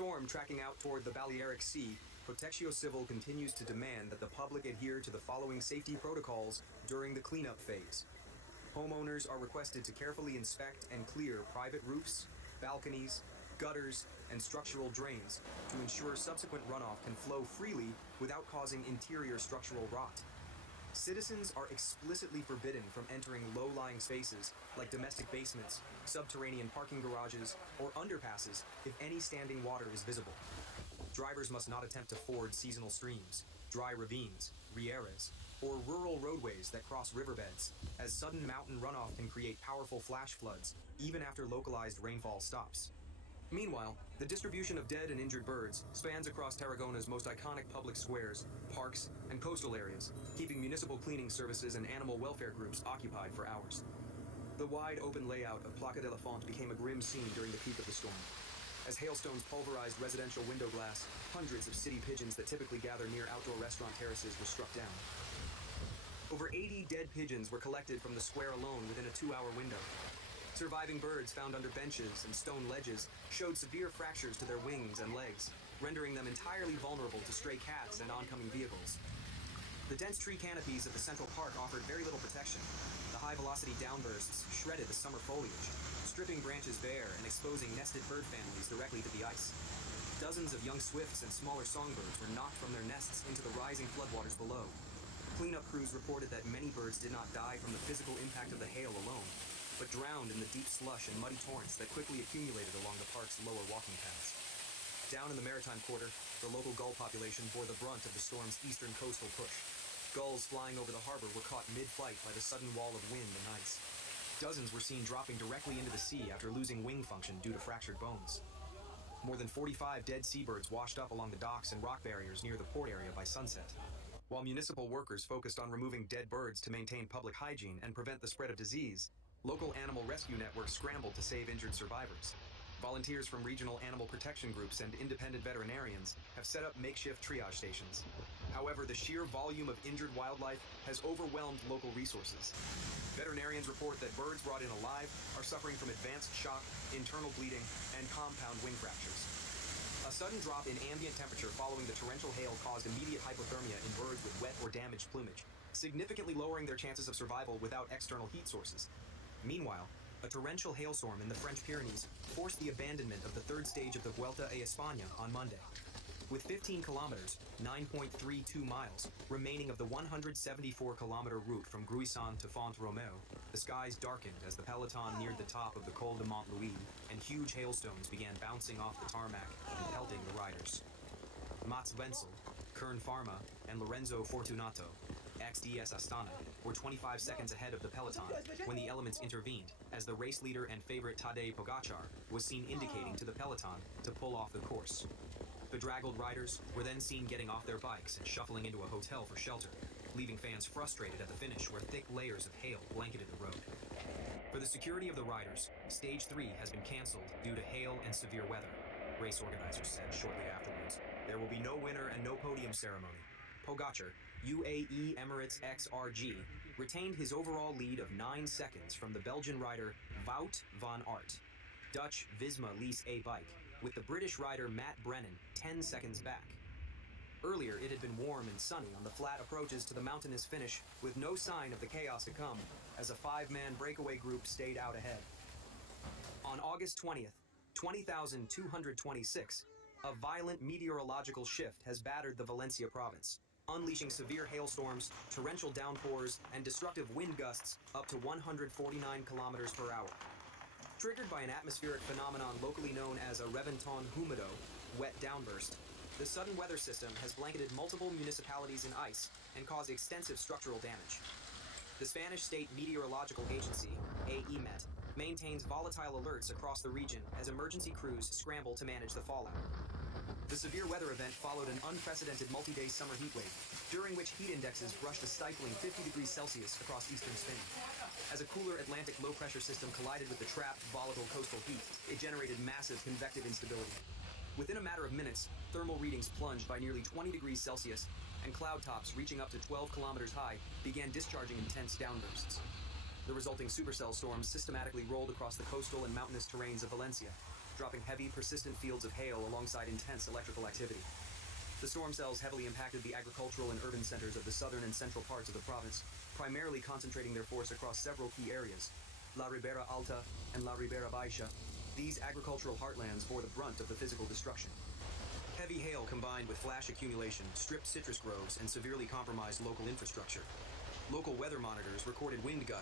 storm tracking out toward the Balearic Sea, Protectio Civil continues to demand that the public adhere to the following safety protocols during the cleanup phase. Homeowners are requested to carefully inspect and clear private roofs, balconies, gutters, and structural drains to ensure subsequent runoff can flow freely without causing interior structural rot. Citizens are explicitly forbidden from entering low-lying spaces like domestic basements, subterranean parking garages, or underpasses if any standing water is visible. Drivers must not attempt to ford seasonal streams, dry ravines, rieras, or rural roadways that cross riverbeds, as sudden mountain runoff can create powerful flash floods even after localized rainfall stops. Meanwhile, the distribution of dead and injured birds spans across Tarragona's most iconic public squares, parks, and coastal areas, keeping municipal cleaning services and animal welfare groups occupied for hours. The wide open layout of Placa de la Font became a grim scene during the peak of the storm. As hailstones pulverized residential window glass, hundreds of city pigeons that typically gather near outdoor restaurant terraces were struck down. Over 80 dead pigeons were collected from the square alone within a 2-hour window. Surviving birds found under benches and stone ledges showed severe fractures to their wings and legs, rendering them entirely vulnerable to stray cats and oncoming vehicles. The dense tree canopies of the Central Park offered very little protection. The high-velocity downbursts shredded the summer foliage, stripping branches bare and exposing nested bird families directly to the ice. Dozens of young swifts and smaller songbirds were knocked from their nests into the rising floodwaters below. Cleanup crews reported that many birds did not die from the physical impact of the hail alone, but drowned in the deep slush and muddy torrents that quickly accumulated along the park's lower walking paths. Down in the maritime quarter, the local gull population bore the brunt of the storm's eastern coastal push. Gulls flying over the harbor were caught mid-flight by the sudden wall of wind and ice. Dozens were seen dropping directly into the sea after losing wing function due to fractured bones. More than 45 dead seabirds washed up along the docks and rock barriers near the port area by sunset. While municipal workers focused on removing dead birds to maintain public hygiene and prevent the spread of disease, local animal rescue networks scrambled to save injured survivors. Volunteers from regional animal protection groups and independent veterinarians have set up makeshift triage stations. However, the sheer volume of injured wildlife has overwhelmed local resources. Veterinarians report that birds brought in alive are suffering from advanced shock, internal bleeding, and compound wing fractures. A sudden drop in ambient temperature following the torrential hail caused immediate hypothermia in birds with wet or damaged plumage, significantly lowering their chances of survival without external heat sources. Meanwhile, a torrential hailstorm in the French Pyrenees forced the abandonment of the third stage of the Vuelta a España on Monday. With 15 kilometers, 9.32 miles, remaining of the 174-kilometer route from Gruissan to Font-Romeu, the skies darkened as the peloton neared the top of the Col de Montlouis, and huge hailstones began bouncing off the tarmac and pelting the riders. Mats Wenzel, Kern Pharma, and Lorenzo Fortunato, ex-DS Astana, were 25 seconds ahead of the peloton when the elements intervened, as the race leader and favorite Tadej Pogačar was seen indicating to the peloton to pull off the course. Bedraggled riders were then seen getting off their bikes and shuffling into a hotel for shelter, leaving fans frustrated at the finish where thick layers of hail blanketed the road. For the security of the riders, Stage 3 has been cancelled due to hail and severe weather, race organizers said shortly afterwards. There will be no winner and no podium ceremony. Pogačar, UAE Emirates XRG, retained his overall lead of 9 seconds from the Belgian rider Wout van Aert, Dutch Visma Lease A bike, with the British rider Matt Brennan 10 seconds back. Earlier, it had been warm and sunny on the flat approaches to the mountainous finish, with no sign of the chaos to come, as a 5-man breakaway group stayed out ahead. On August 20th, 20,226, a violent meteorological shift has battered the Valencia province, unleashing severe hailstorms, torrential downpours, and destructive wind gusts up to 149 kilometers per hour. Triggered by an atmospheric phenomenon locally known as a reventon húmedo, wet downburst, the sudden weather system has blanketed multiple municipalities in ice and caused extensive structural damage. The Spanish State Meteorological Agency, AEMET, maintains volatile alerts across the region as emergency crews scramble to manage the fallout. The severe weather event followed an unprecedented multi-day summer heat wave, during which heat indexes brushed a stifling 50 degrees Celsius across eastern Spain. As a cooler Atlantic low-pressure system collided with the trapped, volatile coastal heat, it generated massive convective instability. Within a matter of minutes, thermal readings plunged by nearly 20 degrees Celsius, and cloud tops reaching up to 12 kilometers high began discharging intense downbursts. The resulting supercell storms systematically rolled across the coastal and mountainous terrains of Valencia, dropping heavy, persistent fields of hail alongside intense electrical activity. The storm cells heavily impacted the agricultural and urban centers of the southern and central parts of the province, primarily concentrating their force across several key areas, La Ribera Alta and La Ribera Baixa. These agricultural heartlands bore the brunt of the physical destruction. Heavy hail combined with flash accumulation stripped citrus groves and severely compromised local infrastructure. Local weather monitors recorded wind gusts